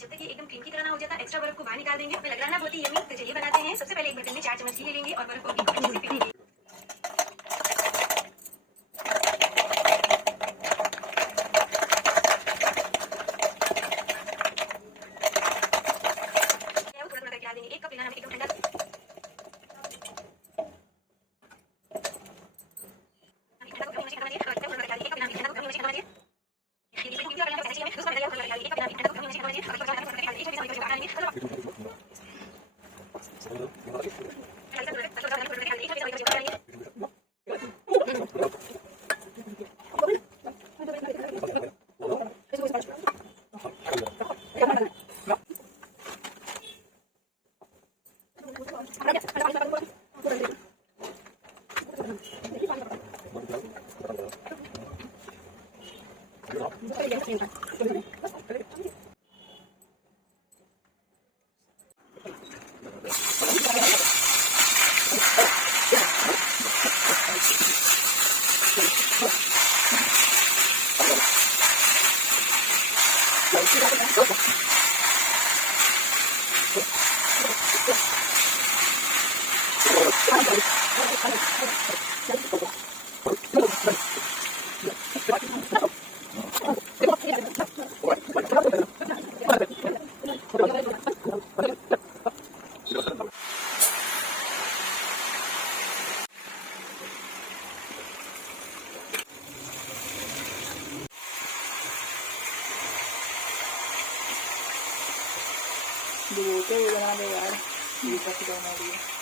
जब तक ये एकदम क्रीम की तरह ना हो जाता, एक्स्ट्रा बर्फ को बाहर निकाल देंगे। हमें लग रहा है ना बहुत ही यम्मी, तो चलिए बनाते हैं। सबसे पहले एक बर्तन में 4 चम्मच घी ले लेंगे और बर्फ को अच्छे से पिघलेंगे। थोड़ा थोड़ा करके डाल देंगे। 1 कप लेना हमें एकदम ठंडा। Dibuti, wala na yan. Hindi pa sila na rin.